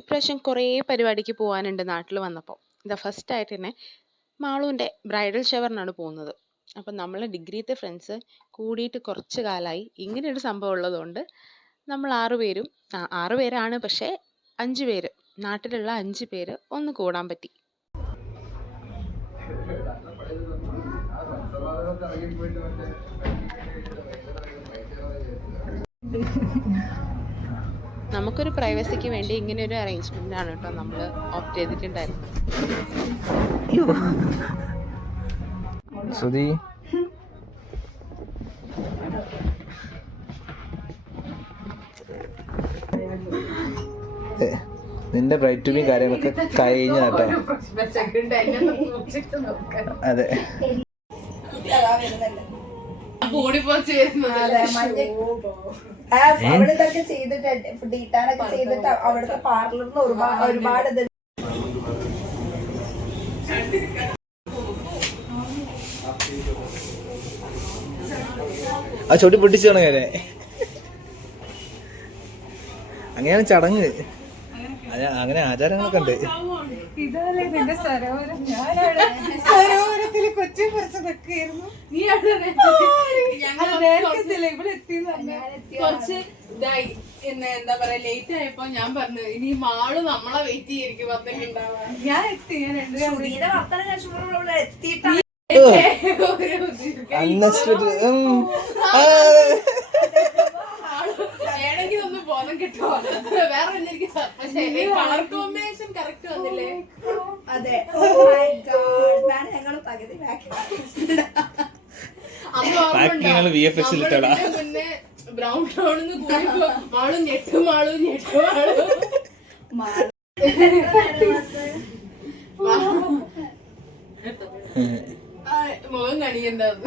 ഇപ്രാവശ്യം കുറേ പരിപാടിക്ക് പോകാനുണ്ട് നാട്ടിൽ വന്നപ്പോൾ. ഇതാ ഫസ്റ്റ് ആയിട്ട് തന്നെ മാളുവിൻ്റെ ബ്രൈഡൽ ഷവറിനാണ് പോകുന്നത്. അപ്പം നമ്മൾ ഡിഗ്രിത്തെ ഫ്രണ്ട്സ് കൂടിയിട്ട് കുറച്ച് കാലമായി. ഇങ്ങനെയൊരു സംഭവം ഉള്ളതുകൊണ്ട് നമ്മൾ 6 പേരും 6 പേരാണ്, പക്ഷേ 5 പേര്, നാട്ടിലുള്ള 5 പേര് ഒന്ന് കൂടാൻ പറ്റി. നമുക്കൊരു പ്രൈവസിക്ക് വേണ്ടി ഇങ്ങനെ ഒരു അറേഞ്ച്മെന്റ് ആണ് കേട്ടോ നമ്മൾ ഓപ്റ്റ് ചെയ്തിട്ടുണ്ടായിരുന്നത്. നിന്റെ ബ്രൈറ്റ് ടു ബി കാര്യങ്ങളൊക്കെ കഴിഞ്ഞ കേട്ടോ. അതെ, അവളിതൊക്കെ ചെയ്തിട്ട് ഡീറ്റാനൊക്കെ ചെയ്തിട്ട് അവിടുത്തെ പാർലറിന് ഒരുപാട് ഇത് ആ ചൊടി പൊട്ടിച്ചാണ് കാര്യം. അങ്ങനെയാണ് ചടങ്ങ്, അങ്ങനെ ആചാരങ്ങളൊക്കെ ഉണ്ട്. ഇതല്ലേ നിന്റെ സരോവരം? സരോവരത്തില് കൊച്ചി കുറച്ച് നിൽക്കുകയായിരുന്നു. ഇവിടെ എത്തി കുറച്ച് ഇതായി എന്താ പറയാ, ലേറ്റ് ആയപ്പോ ഞാൻ പറഞ്ഞു ഇനി മാള് നമ്മളെ വെയിറ്റ് ചെയ്തിരിക്കും പറഞ്ഞിട്ടുണ്ടാവാൻ. ഞാൻ എത്തി, ഞാൻ എത്തിയിട്ടാണ് വേണമെങ്കിൽ ഒന്ന് ബോധം കിട്ടുമോ? വേറെ എനിക്ക് കളർ കോമ്പിനേഷൻ കറക്റ്റ് വന്നില്ലേ? അതെ, ഞങ്ങള് പകുതി മുന്നേ ബ്രൗൺ ടൗണിന്ന് കൂടിയപ്പോ മാളും ഞെട്ടു മുഖം കണിയുണ്ടാവും.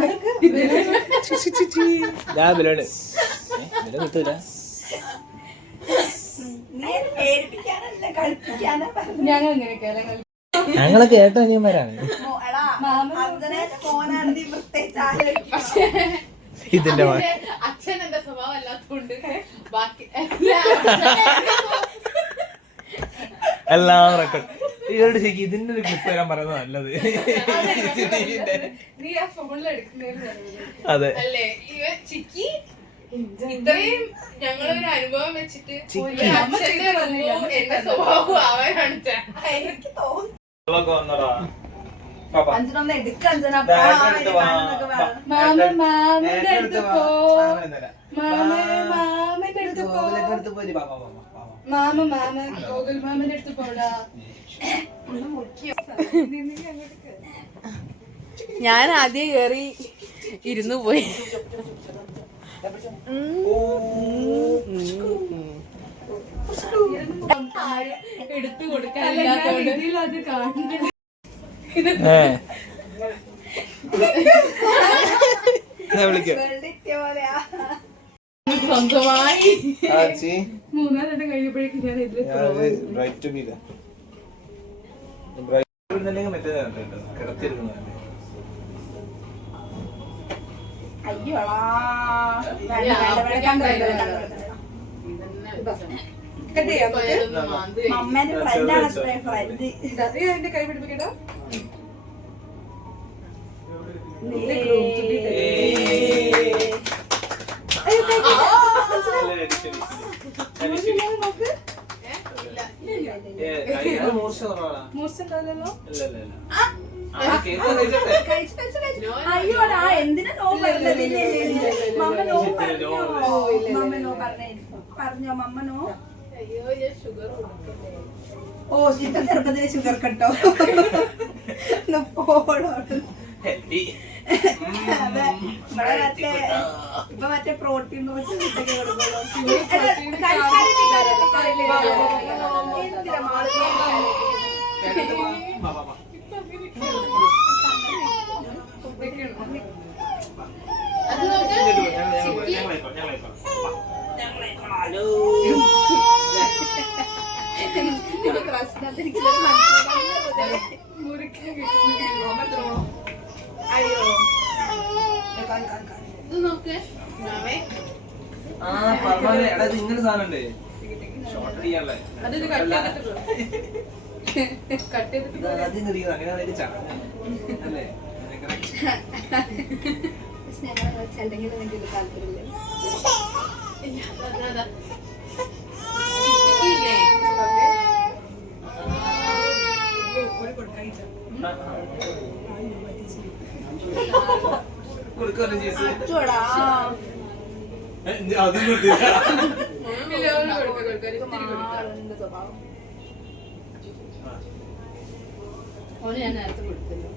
ഞങ്ങളെ കേട്ട അനിയന്മാരാണ്. ഇതിന്റെ അച്ഛൻ എന്റെ സ്വഭാവം അല്ലാത്തോണ്ട് ബാക്കി എല്ലാം റെക്കോർഡ്. ഇവരുടെ ശരിക്കും ഇതിന്റെ ഒരു ക്ലിപ്പ് വരാൻ പറയുന്നത് നല്ലത്. അതെ, അല്ലേ? ഇവ ചിക്കി ഇത്രയും ഞങ്ങളൊരു അനുഭവം വെച്ചിട്ട് അച്ഛന്റെ റൂമും എന്റെ സ്വഭാവവും അവരാണ്. എനിക്ക് തോന്നുന്നു മാമന്റെ അടുത്ത് പോടാ. ഞാൻ ആദ്യം കേറി ഇരുന്നു പോയി. എടുത്തു കൊടുക്കാനില്ലാത്തോണ്ട് അത് കാണുന്നത്. സ്വന്തമായി 3-4 കഴിയുമ്പോഴേക്കും ഞാൻ അമ്മേന്റെ ഫ്രണ്ടാണ് ഫ്രണ്ട്. എന്റെ കൈ പിടിപ്പിക്കട്ടോ. അയ്യോടാ, എന്തിനാ നോ പറഞ്ഞത്? മമ്മ നോ പറഞ്ഞോ? മമ്മ നോ പറഞ്ഞോ? മമ്മ നോ. ഓ, ഇപ്പൊ ചെറുപ്പത്തില് ഷുഗർ കട്ടോ ഇപ്പൊ മറ്റേ പ്രോട്ടീൻ കൊടുക്കുള്ളൂ. അയ്യോ, ഇത് നോക്ക്. ഇങ്ങനെ സാധനം ഷോർട്ട് അടിക്കാനുള്ള അതിത് കട്ട് ചെയ്തിട്ട് ആദ്യം കറിയത് അങ്ങനെയാണെങ്കിൽ ചടങ്ങാണ് അല്ലേ? ഞങ്ങളെ ചെണ്ടെങ്കിലും വേണ്ടി താല്പര്യമില്ല. കൊടുക്കുമല്ലോ ചേച്ചി. ചൂടാ അതും കൊടുത്തില്ല. ആളിന്റെ സ്വഭാവം. ഓന് ഞാൻ നേരത്തെ കൊടുത്തല്ലോ.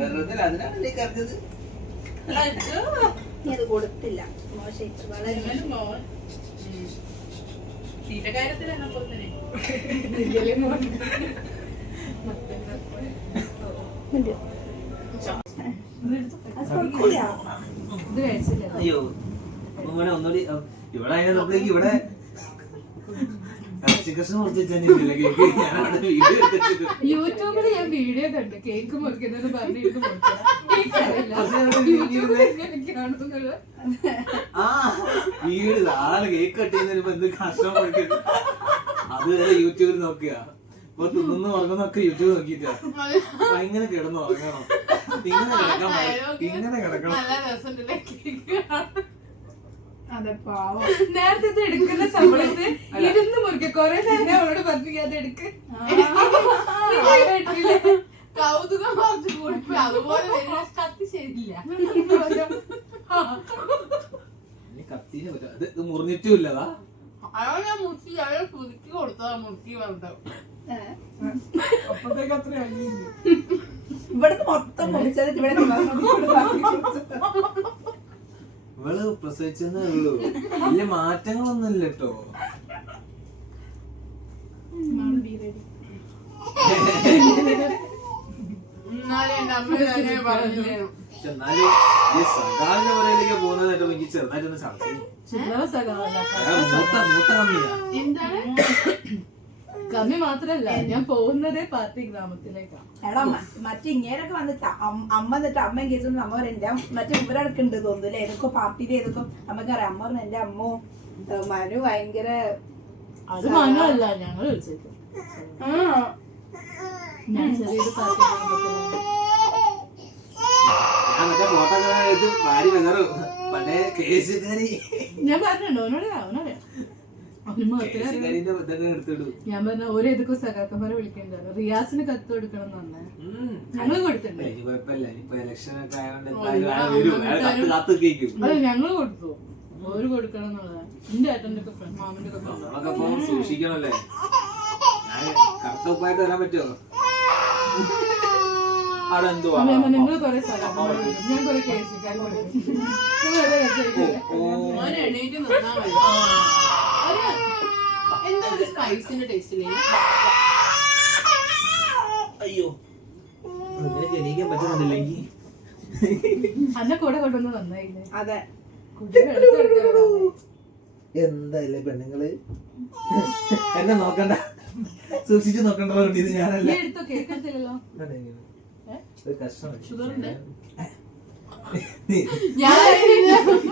വെറുതെ അതിനാണല്ലേ കറിഞ്ഞത്. നീ അത് കൊടുത്തില്ല. മോശം വളരെ തീറ്റക്കാര്യത്തിൽ എന്നെ പോലെ തന്നെ അയ്യോ ഇവിടെ ഒന്നുകൂടി ഇവിടെ അതിനെ നമ്മളേക്ക് ഇവിടെ കൃഷ്ണ യൂട്യൂബില് ഞാൻ വീഡിയോ കണ്ടു കേക്ക് മുറിക്കുന്നത് പറഞ്ഞിട്ട് ആ വീട് ആളെ കേക്ക് കട്ട് ചെയ്യുന്നതിന് എന്ത് കഷ്ടം പഠിക്കുന്നത് അത് വരെ യൂട്യൂബിൽ നോക്കുക. ഇപ്പൊ തിന്നു ഉറങ്ങുന്നൊക്കെ യൂട്യൂബ് നോക്കിട്ടാ. ഇങ്ങനെ കിടന്ന് ഉറങ്ങണം, ഇങ്ങനെ കിടക്കാൻ ഇങ്ങനെ കിടക്കണം. നല്ല രസമുണ്ടല്ലേ കേക്ക്. അതെ പാവം. നേരത്തെ ഇത് എടുക്കുന്ന സമയത്ത് ഇരുന്ന് മുറിക്കുക കൊറേ നേരം അവളോട് പറഞ്ഞു അത് എടുക്ക്. കൗതുകം കുറച്ച് കൂടിപ്പോയി. അതുപോലെ കത്തി ശരിയില്ല. കത്തിന് പറ്റാ ഇത് മുറിഞ്ഞിട്ടുമില്ലതാ. അയാൾ ഞാൻ മുറിച്ച് അയാൾ പുതുക്കി കൊടുത്തതാ. മുറുക്കി പറഞ്ഞത് അപ്പത്തേക്ക് അത്ര ഇവിടുന്ന് മൊത്തം മുറിച്ചത് ഇവിടെ ഇവള് പ്രസവിച്ചെന്നേ ഉള്ളൂ, വലിയ മാറ്റങ്ങളൊന്നും ഇല്ല കേട്ടോ. എന്നാലും എന്റെ അമ്മ അങ്ങനെ പറഞ്ഞില്ലേ. എന്നാല് ഈ സദാന്റെ പുറയിലേക്ക് പോകുന്നത് കേട്ടോ എനിക്ക് ചെറുതായിട്ടൊന്ന് ചടച്ചു. മൂത്ത കമ്മിയാ. എന്താണ് കമ്മി മാത്രല്ല ഞാൻ പോകുന്നതേ പാർട്ടി ഗ്രാമത്തിലേക്കാണ്. എടാ മറ്റിങ്ങേരൊക്കെ വന്നിട്ട് അമ്മ എന്നിട്ട് അമ്മ കേൾക്കുന്നു. അമ്മ എന്റെ മറ്റേ ഇവരടക്കുണ്ട് തോന്നുന്നു. ഏതൊക്കെ പാർട്ടിയിൽ ഏതൊക്കെ അമ്മക്കറിയാം. അമ്മ പറഞ്ഞു എന്റെ അമ്മ മനു ഭയങ്കര അത് മനല്ല ഞങ്ങൾ വിളിച്ചേക്കും. ഞാൻ ചെറിയൊരു പാർട്ടി ഗ്രാമത്തിലാണ്. ഫോട്ടോ പാരി വെതറും പണ്ടേ കേസുകാരി. ഞാൻ പറഞ്ഞിട്ടുണ്ടോ അവനോട് അവനറിയാം. ഞാൻ പറഞ്ഞ ഓരോ ഏതൊക്കെ സഖാക്കന്മാരെ വിളിക്കണ്ടായിരുന്നു. റിയാസിന് കത്ത് കൊടുക്കണം എന്ന് പറഞ്ഞേ ഞങ്ങള് കൊടുത്തിട്ടുണ്ട്. അതെ ഞങ്ങള് കൊടുത്തു. ഓര് കൊടുക്കണം എന്നുള്ളതാണ്. എന്റെ ഏട്ടന്റെ ഒക്കെ ഫ്രണ്ട് മാമന്റെ ഒക്കെ ഫ്രണ്ട്. സൂക്ഷിക്കണല്ലേ, കറുത്തപ്പായിട്ട് വരാൻ പറ്റുമോ? അതെന്തുവാ നിങ്ങള് കൊറേ സഖാക്കന്മാരെ വിളിക്കും. ഞാൻ കൊറേ കേസുകാർ കൊടുക്കും. മോനെ എണീറ്റ് നിന്നാ മതി. എന്താ ഒരു സ്പൈസിന്റെ ടേസ്റ്റില്ലേ? അയ്യോ നിനക്ക് എണീക്കാൻ പറ്റുന്നുണ്ടില്ലെങ്കിൽ അന്നെ കൂടെ കൊണ്ടുവന്ന് നന്നായില്ലേ? അതെ കുട്ടികൾ എടുത്തെടുക്കാൻ എന്തായാലും പെണ്ണുങ്ങള് എന്നെ നോക്കണ്ട, സൂക്ഷിച്ചു നോക്കണ്ടോ. ഇത് ഞാനല്ല. എടുത്തോ കേക്ക് എടുത്തില്ലല്ലോ. ഷുഗറുണ്ട്.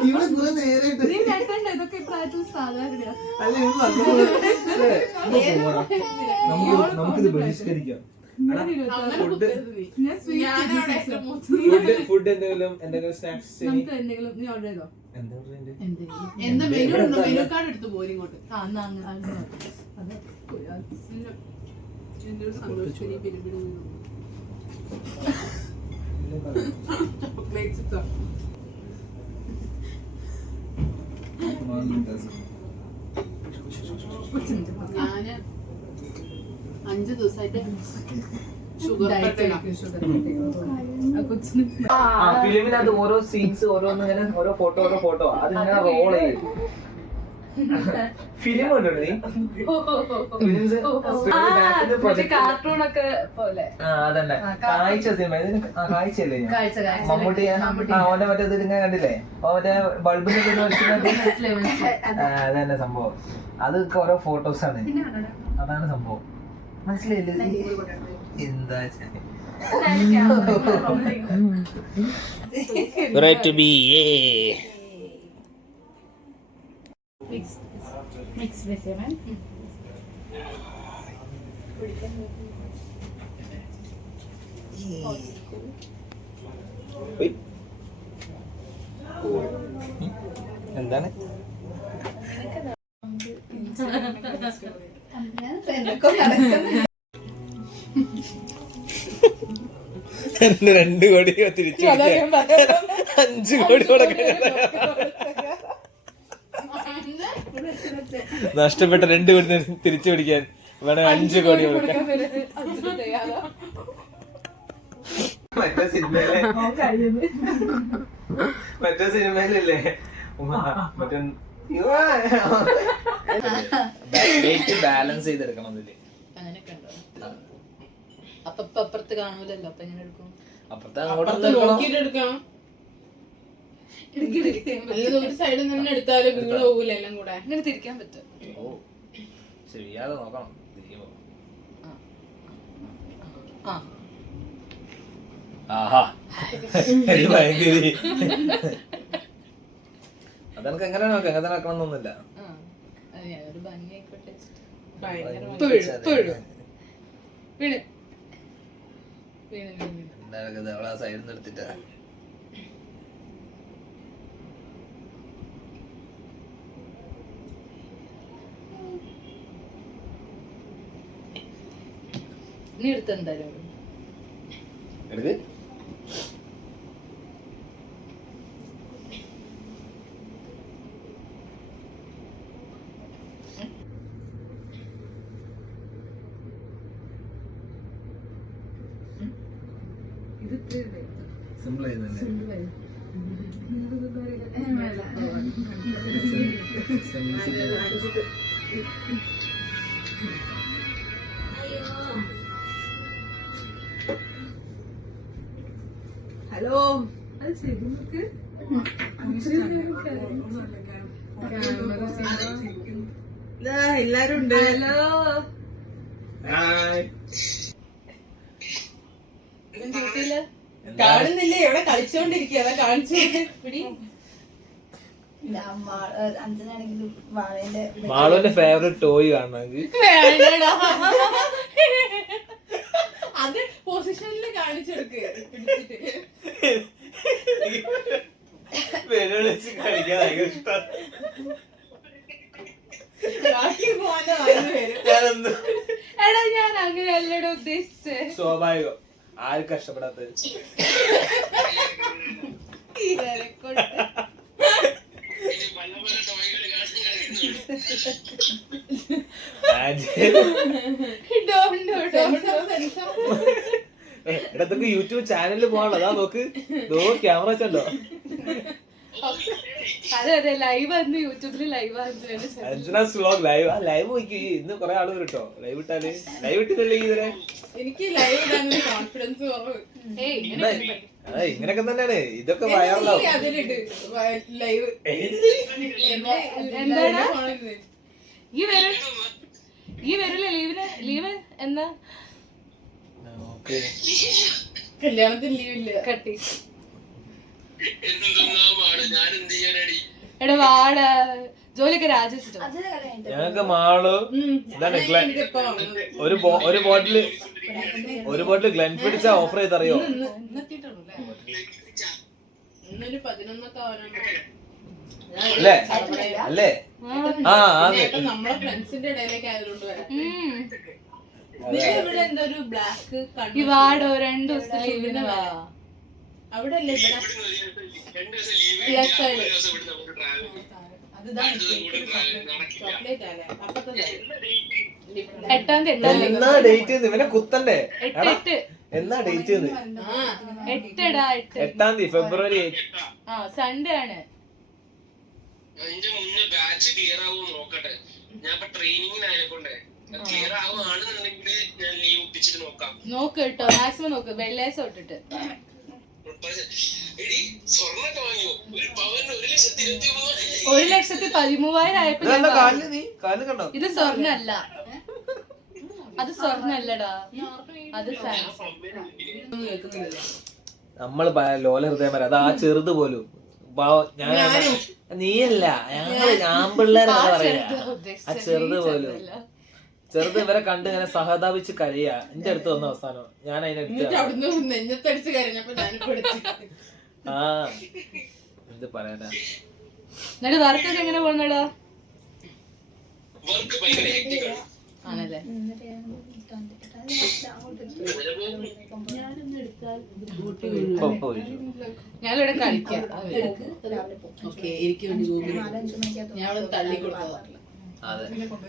ഇവിടെ കുറെ നേരായിട്ട് നീ കേട്ടണ്ട ഇതൊക്കെ ഇപ്രായത്തിൽ സാധാരണ. അല്ല നമുക്കിത് ബഹിഷ്കരിക്കാം. ഫുഡ് എന്തെങ്കിലും സ്നാക്സ് നമുക്ക് എന്തെങ്കിലും നീ ഓർഡർ ചെയ്തോ? എന്താ മെനു ഉണ്ടോ? മെനു കാർഡ് എടുത്തു പോരും ഇങ്ങോട്ട്. എന്റെ ഒരു സന്തോഷം ചോക്ലേറ്റ്സ് ഞാന് 5 ദിവസമായിട്ട് ഷുഗർ ഫിലിമിനകത്ത് ഓരോ സീൻസ് ഓരോന്നിങ്ങനെ ഓരോ ഫോട്ടോ അതിങ്ങനെ റോൾ ചെയ്യും. ഫിലിം കാർട്ടൂണൊക്കെ പോലെ അതന്നെ കാഴ്ച സിനിമ. ഇതിന് കാഴ്ചയല്ലേ മമ്മൂട്ടി ഓന്റെ മറ്റേ ഇതിങ്ങനെ കണ്ടില്ലേ, ഓന്റെ ബൾബിന്റെ അതന്നെ സംഭവം. അതൊക്കെ ഓരോ ഫോട്ടോസ് ആണ്. അതാണ് സംഭവം. മനസ്സിലായില്ലേ എന്താ മിക്സ് വെച്ച് മാം. എന്താണ് എന്തൊക്കെ നടക്കുന്നു. 2 കോടി തിരിച്ചു 5 കോടി കൊടുക്കാൻ നഷ്ടപ്പെട്ട 2 കോടി തിരിച്ചു പിടിക്കാൻ വേണം 5 കോടി കൊടുക്കാൻ. മറ്റേ സിനിമയിലല്ലേ മറ്റേ ബാലൻസ് ചെയ്തെടുക്കണം അതില്. അങ്ങനെയൊക്കെ ഉണ്ടോ? അപ്പൊ അപ്പുറത്ത് കാണൂലല്ലോ, അപ്പൊ എങ്ങനെ എടുക്കും? അപ്പുറത്തെ അങ്ങോട്ട് നോക്കിയിട്ട് എടുക്കണം. അല്ലെങ്കിൽ ഒരു സൈഡിൽ നിന്ന് എടുത്താലും വീണ് പോകൂല എല്ലാം കൂടെ. ഇങ്ങനെ തിരിക്കാൻ പറ്റും. ഓ ശരിയാതെ നോക്കണം തിരിയുമ്പോ. ആ ആഹാ ഭയങ്കര അതെനിക്ക് എങ്ങനെ നോക്കാം, എങ്ങനെ നടക്കണം എന്നൊന്നുമില്ല. ഒരു ഭംഗി ആയിക്കോട്ടെ. എന്താ അവളെ ആ സൈഡിൽ നിന്ന് എടുത്തിട്ടാ. നീ എടുത്ത് എന്തായാലും എടുക്ക്. സിമ്പിൾ ആയിരുന്നല്ലേ. ഹലോ എല്ലാരും ഉണ്ട്. കാണുന്നില്ലേ, എവിടെ കളിച്ചോണ്ടിരിക്കുക. അതാ കാണിച്ചു പിടി. അഞ്ചനാണെങ്കിലും വാഴേന്റെ മാളുവിന്റെ ഫേവറേറ്റ് ടോയ് കാണണമെങ്കിൽ വേണ്ടടാ, അത് പൊസിഷനിൽ കാണിച്ചെടുക്ക്. കളിക്കാൻ ഭയങ്കര ഇഷ്ടം. ബാക്കി പോവാൻ്റെ വന്നു വരും. എടാ ഞാൻ അങ്ങനെയല്ലടോ ഉദ്ദേശിച്ചേ. സ്വാഭാവികം, ആരും കഷ്ടപ്പെടാത്തത്. ഇടത്തൊക്കെ യൂട്യൂബ് ചാനലിൽ പോകാനുള്ള അതാ നോക്ക്. ക്യാമറ വെച്ചല്ലോ. അതെ അതെ, ലൈവ് ആയിരുന്നു യൂട്യൂബില്. Live Anjana's vlog live. ആ ലൈവ് നോക്കി ഇന്ന് കൊറേ ആള് വരും കേട്ടോ. ലൈവ് ഇട്ടാല് ലൈവ് ഇട്ടില്ലേ ഇതുവരെ. എനിക്ക് ലൈവ് ഇടാനൊരു കോൺഫിഡൻസ് കുറവ്. അതെ ഇങ്ങനൊക്കെ തന്നെയാണ് ഇതൊക്കെ വൈറലാവും. അതിലിട്ട് ലൈവ് എന്താണ് ഈ വരില്ല ലീവ് എന്നാ കല്യാണത്തിന് ലീവില്ല. കട്ടി എടാ വാട ജോലിയൊക്കെ രാജിച്ചിട്ടോ. ഞങ്ങക്ക് മാള് ഇതാണ് ഒരു ബോട്ടില് ഗ്ലെൻഫിഡിച്ച ഓഫർ ചെയ്തറിയോ? ഇന്നൊരു 11 അല്ലേ അല്ലേ? ആ നമ്മളെ ഫ്രണ്ട്സിന്റെ ഇടയിലേക്ക് ആയതുകൊണ്ട് വരാം. ഇവിടെ എന്താ ഒരു ബ്ലാക്ക് ഈ വാടോ 2 ദിവസത്തെ ലീവിന് വാ. അവിടെ അല്ലേ ഇവിടെ ചോക്ലേറ്റ് അല്ലേ അപ്പത്തെ 8-ാം തീയതി. എന്നാ ഡേറ്റ് ഇവനെ കുത്തണ്ടേ? 8 എന്നാ ഡേറ്റ് 8-ാം തീയതി ഫെബ്രുവരി 8. ആ സൺഡേ ആണ്. അതിന്റെ മുന്നേ ബാച്ച് ക്ലിയർ ആവുമോ നോക്കട്ടെ. ഞാൻ ഇപ്പൊ ട്രെയിനിങ്ങിനായതുകൊണ്ടേ ക്ലിയർ ആവുകയാണെന്നുണ്ടെങ്കിൽ ഞാൻ ലീവ് ഒപ്പിച്ചിട്ട് നോക്കാം. നോക്ക് കേട്ടോ, മാക്സിമം നോക്ക്. വെള്ളിയാഴ്ച തൊട്ടിട്ട് സ്വർണ്ണൊക്കെ വാങ്ങിയോ? ഒരു പവന് 1,23,000. 1,13,000 ആയപ്പോ ഇത് സ്വർണ്ണല്ല. അത് സ്വർണ്ണല്ലടാ, അത് ഫാൻസി. നമ്മള് ലോല ഹൃദയം വരെ അത് ആ ചെറുത് പോലും നീയല്ല, ഞങ്ങള് ഞാമ്പിള്ളേരെന്താ പറയാ, ആ ചെറുത് പോലും. ചെറുത് ഇവരെ കണ്ട് ഇങ്ങനെ സഹതാപിച്ച് കരയാ. എന്റെ അടുത്ത് വന്ന അവസാനം ഞാൻ അതിനടുത്ത് നെഞ്ഞത്തടിച്ച് കരഞ്ഞപ്പോ ഞാനിപ്പോ ആ എന്ത് പറയാനാ. എന്നിട്ട് വർക്കൊക്കെ എങ്ങനെ പോകുന്നടാ? വർക്ക് ഭയങ്കര ഹെക്ടിക്കാണ്. ആണല്ലേ. ഞാനിവിടെ കളിക്കാം. എനിക്ക് വേണ്ടി ഞാൻ തള്ളി കൊടുത്തതാ. അതെ,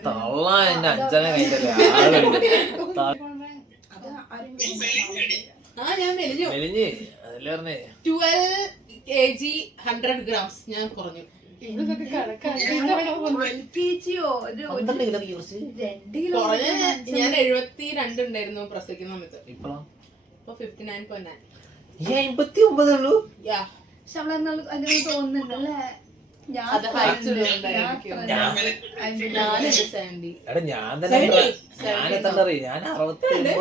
തള്ള എന്റെ അഞ്ചനെ കഴിഞ്ഞല്ലേ ആളുണ്ട്. ഞാൻ മെലിഞ്ഞു. മെലിഞ്ഞ് അതല്ലേ പറഞ്ഞേ. 12 kg 100 grams ഞാൻ കുറഞ്ഞു. കുറഞ്ഞ ഞാൻ 72 ഉണ്ടായിരുന്നു പ്രസവിക്കുന്ന സമയത്ത്. ഇപ്പൊ 59.9. 59 ഉള്ളൂ. തോന്നുന്നുണ്ടല്ലേ? അത് height ഉള്ളതുകൊണ്ടായിരിക്കും. എടാ ഞാൻ തന്നെ ഞാൻ എത്ര അറിയ, ഞാൻ 69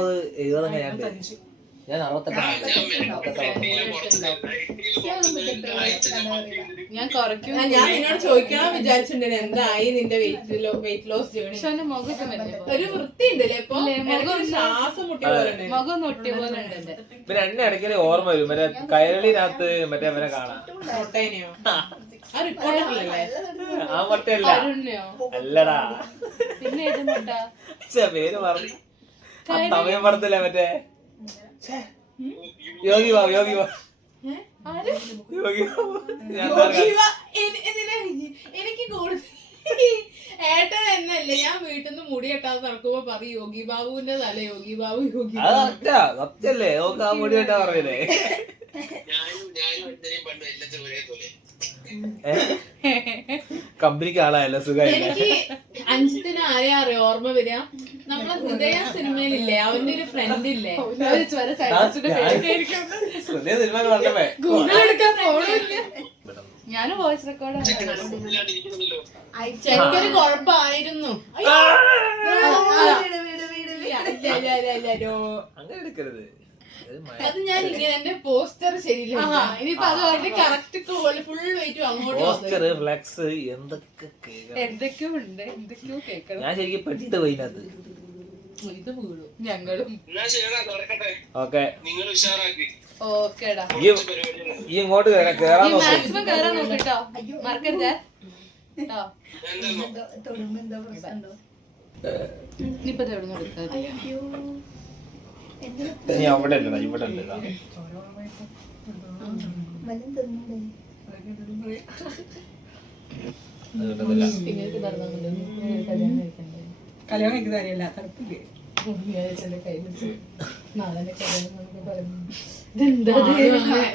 70 ഞാൻ 68. ഞാൻ കുറയ്ക്കും. ഞാൻ നിന്നോട് ചോദിക്കണം വിചാരിച്ചിട്ടുണ്ടായിരുന്നു എന്തായി നിന്റെ വെയിറ്റ് ലോസ് ജേണി. ഒരു വൃത്തി ഉണ്ടല്ലേ ഇപ്പൊ? ശ്വാസം മുട്ടിയ പോലെ ഉണ്ട്. മുഖം നൊട്ടിയ പോലെ ഉണ്ട് എന്റെ. പിന്നെ എന്നെ ഇടയ്ക്ക് ഓർമ്മ വരും, മറ്റേ കൈരളിനകത്ത് മറ്റേ അവരെ കാണാം. മുട്ടേനെയോ? ആ റിപ്പോർട്ടല്ലേ? ആ മുട്ടയല്ല, അരുണ്യോ? അല്ലടാ, പിന്നെ ഏത് മുട്ട? പേര് പറഞ്ഞു. തമിഴ് പടത്തില്ലേ മറ്റേ യോഗി ബാബു, യോഗി ബാബു, യോഗി ബാബു. എനിക്ക് കൂടുതൽ ഏട്ടൻ എന്നല്ലേ ഞാൻ വീട്ടിൽ നിന്ന് മുടി കെട്ടാതെ നടക്കുമ്പോ പറയും യോഗി ബാബുവിന്റെ തല, യോഗി ബാബു, യോഗി അത് കറക്റ്റാ, സത്യല്ലേ? നോക്ക് ആ മുടി കേട്ടാ പറയല്ലേ. ഞാനും എന്തിനേയും പണ്ട് എല്ലാത്തിനും ഒരേപോലെ. കമ്പനിക്ക് ആളായല്ലോ, സുഖമായില്ലേ? എനിക്ക് അഞ്ചത്തിന് ആരെയാ അറിയോ ഓർമ്മ വരിക? നമ്മളെ ഹൃദയ സിനിമയിലില്ലേ അവന്റെ ഒരു സിനിമ പറഞ്ഞേ ഞാന് വോയിസ് റെക്കോർഡ് ഇല്ലാണ്ടിരിക്കുന്നില്ലല്ലോ. ചെക്കന് കുഴപ്പമായിരുന്നു. അങ്ങനെ എടുക്കരുത്. അത് ഞാൻ ഇങ്ങനെ എന്റെ പോസ്റ്റർ ശരിയില്ല. ഇനിയിപ്പോ അത് വളരെ കറക്റ്റ് ഫുൾ വെയിറ്റ് അങ്ങോട്ട് പോസ്റ്റർ ഫ്ലെക്സ് എന്തൊക്കെ കേൾക്കണം. എന്തൊക്കെയോ ഉണ്ട്, എന്തൊക്കെയോ കേൾക്കണം. ഞാൻ ശരിക്കും പെട്ട് പോയിനത്. ഇത് വീഴും ഞങ്ങളും. എന്നാ ശരിടാ, നടക്കട്ടെ. ഓക്കെ, നിങ്ങൾ ഉഷാറാക്കി. ഓക്കേടാ. ഈ ഇങ്ങോട്ട് കേറാൻ നോക്കി. മാക്സിമം കേറാൻ നോക്കിട്ടോ, മറക്കരുതേ കേട്ടോ. ഇനിയിപ്പോ എവിടെ നിന്ന് എടുക്കാതെ നീ അവിടെ അല്ലടാ, ഇവിടെ അല്ല. കല്യാണം കഴിക്കുന്ന കാര്യമല്ല, തണുപ്പില്ലേ?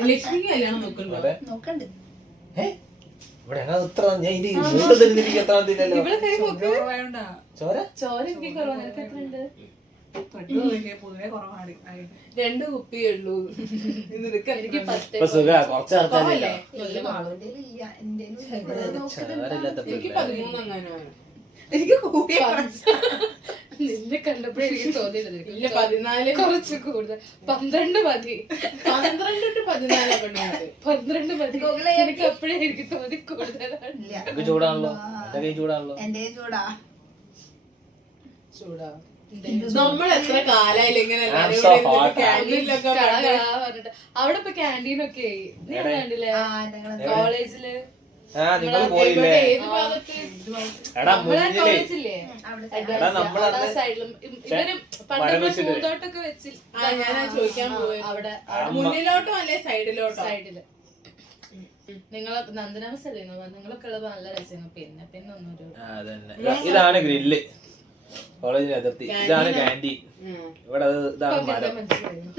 ലക്ഷ്മിക്ക് കല്യാണം നോക്കണ്ടോ? നോക്കണ്ട്. ഇവിടെ ഞങ്ങൾ ഇത്ര ഞാൻ ഇനി വീട്ടിൽ തിരിഞ്ഞിരിക്കും എത്ര തിന്നല്ലോ. ചോര ചോര എനിക്ക് കുറവാ. നിനക്ക് എത്ര ഉണ്ട്? പൊതുവെ കുറവാണ്. 2 കുപ്പിയേ ഉള്ളൂ. എനിക്ക് 10. ഇപ്പൊ സുഖ കുറച്ച് ആൾക്കാരില്ലേ ചോരയില്ലാത്ത എനിക്ക് 13 എങ്ങാനും. എനിക്ക് കൂടിയ നിന്നെ കണ്ടപ്പോഴേ എനിക്ക് തോന്നിയില്ല ഇല്ല 14 കുറച്ച് കൂടുതൽ. 12 മതി. 12 to 14 പെണ്ണുണ്ട്. 12 മതി. എനിക്ക് അപ്പോഴേ എനിക്ക് തോന്നി കൂടുതലാണ്. എനിക്ക് ചൂടാണല്ലോ, എന്റെ കൈ ചൂടാണല്ലോ. എന്റെ ചൂടാ. ചൂടാ. നമ്മൾ എത്ര കാലായില്ല ഇങ്ങനെ I'm so hot. ക്യാൻറ്റീനിലൊക്കെ അവിടെ ഇപ്പൊ ക്യാൻറ്റീനൊക്കെ നീ കണ്ടില്ലേ കോളേജില്? നിങ്ങൾ പോയില്ലേ? ഏത് ഭാഗത്ത്? എടാ നമ്മളെ മുന്നിലേ കോളേജില്ലേ എടാ നമ്മളന്ന് സൈഡിലും ഇവര് പണ്ട് പൂന്തോട്ടൊക്കെ വെച്ചില്ല. ഞാനാ ചോദിക്കാൻ പോയത്. അവിടെ മുന്നിലോട്ടോ അല്ലെ സൈഡിലോട്ടോ? സൈഡില് നിങ്ങളെ നന്ദനാമസല്ലേ നിങ്ങളൊക്കെ ഉള്ളത് നല്ല രസമായിരുന്നു. പിന്നെ പിന്നെ ഒന്നൊരു അതന്നെ. ഇതാണ് ഗ്രില്ല്, കോളേജിന്റെ അതിർത്തി. ഇതാണ് ക്യാൻറ്റീൻ. ഇവിടെ ഇതാണ് മരം,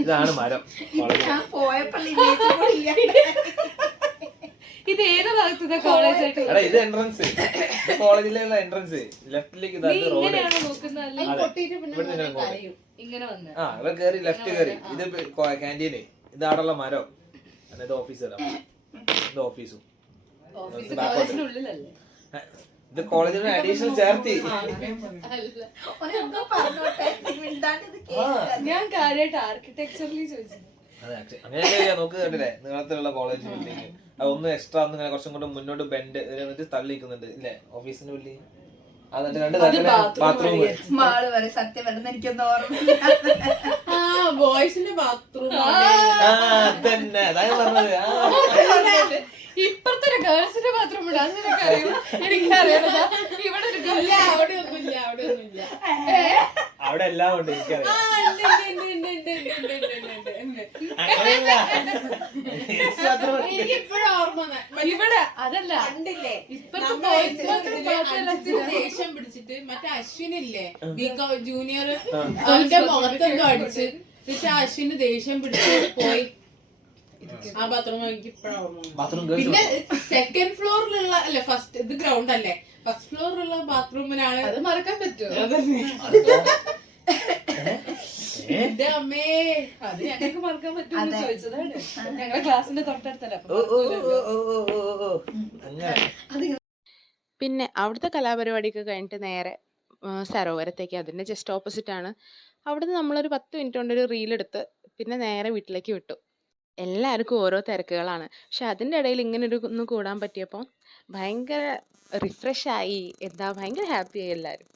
ഇതാണ് മരം. ഞാൻ പോയപ്പള്ളി ഇത് ഏത് ഭാഗത്തുനിന്നാ കോളേജായിട്ട്? എടാ ഇത് എൻട്രൻസ്, കോളേജിലുള്ള എൻട്രൻസ്. ലെഫ്റ്റിലേക്ക് നീ ഇങ്ങനെയാണോ നോക്കുന്നത്? അല്ലെങ്കിൽ പൊട്ടിയിട്ട് പിന്നെ ഇവിടെ നിന്ന് കരയും ഇങ്ങനെ വന്ന്. ആ ഇവിടെ കേറി ലെഫ്റ്റ് കയറി. ഇത് ക്യാൻറ്റീന്, ഇതാടുള്ള മരം. ഇത് ഓഫീസ്, ഇത് ഓഫീസും. ഓഫീസ് കോളേജിന്റെ ഉള്ളിലല്ലേ? ഇത് കോളേജിന് അഡീഷണൽ ചേർത്തി. അല്ല, ഞാൻ കാര്യമായിട്ട് ആർക്കിടെക്ചറിൽ ചോദിച്ചത്. അതെ അങ്ങനെ നോക്ക് കണ്ടില്ലേ നീളത്തിലുള്ള കോളേജ് ബിൽഡിങ് അതൊന്നും എക്സ്ട്രാ ഒന്ന് ഇങ്ങനെ കുറച്ചും കൂടെ മുന്നോട്ട് ബെൻഡ് എന്നിട്ട് തള്ളിക്കുന്നുണ്ട് ഇല്ലേ ഓഫീസിന്റെ ബിൽഡിങ് എന്നിട്ട് രണ്ട് ബാത്റൂം മാള് വരെ സത്യം വരുന്ന എനിക്കൊന്നും ഓർമ്മയില്ല. ആ ബോയ്സിന്റെ ബാത്റൂം തന്നെ അതാണ് പറഞ്ഞത് ഇപ്പഴത്തെ ഗേൾസിന്റെ ബാത്റൂം ഉണ്ട് അത് നിനക്കറിയോ? എനിക്കറിയാം. ഇവിടെ ഒരു girls- ഇല്ല അവിടെ ഒന്നുമില്ല അവിടെ ഒന്നുമില്ല അവിടെ എല്ലാം ഉണ്ട് എനിക്കറിയാം ആ, ഉണ്ട്, ഉണ്ട്, ഉണ്ട്, ഉണ്ട്, ഉണ്ട്, ഉണ്ട്, ഉണ്ട്, ഉണ്ട്. അങ്ങനെയല്ല എനിക്ക് ഇപ്പോഴും ഓർമ്മ ഇവിടെ അതല്ല കണ്ടില്ലേ ഇപ്പഴത്തെ boys മാത്രം ബാത്റൂം അച്ഛന് ദേഷ്യം പിടിച്ചിട്ട് മറ്റേ അശ്വിനില്ലേ ബികോ ജൂനിയർ അവന്റെ മുഖത്തൊക്കെ അടിച്ച് എന്നിട്ട് അശ്വിന് ദേഷ്യം പിടിച്ച് പോയി ആ ബാത്റൂം എനിക്ക് ഇപ്പഴാ ഓർമ്മ വന്നത്. ബാത്റൂം പിന്നെ സെക്കൻഡ് ഫ്ലോറിലുള്ള അല്ല ഫസ്റ്റ് ഇത് ഗ്രൗണ്ട് അല്ലേ ഫസ്റ്റ് ഫ്ലോറിലുള്ള ബാത്റൂമിനാണ് അത് മറക്കാൻ പറ്റുമോ? എന്റെ അമ്മേ അത് ഞങ്ങൾക്ക് മറക്കാൻ പറ്റുമോ ചോദിച്ചതാണ്. ഞങ്ങളുടെ ക്ലാസ്സിന്റെ തൊട്ടടുത്തല്ല. അങ്ങനെ പിന്നെ അവിടുത്തെ കലാപരിപാടിയൊക്കെ കഴിഞ്ഞിട്ട് നേരെ സരോവരത്തേക്ക് അതിൻ്റെ ജസ്റ്റ് ഓപ്പോസിറ്റാണ്. അവിടുന്ന് നമ്മളൊരു 10 മിനിറ്റ് കൊണ്ടൊരു റീലെടുത്ത് പിന്നെ നേരെ വീട്ടിലേക്ക് വിട്ടു. എല്ലാവർക്കും ഓരോ തിരക്കുകളാണ്. പക്ഷെ അതിൻ്റെ ഇടയിൽ ഇങ്ങനൊരു ഒന്ന് കൂടാൻ പറ്റിയപ്പോൾ ഭയങ്കര റിഫ്രഷായി. ഭയങ്കര ഹാപ്പിയായി എല്ലാവരും.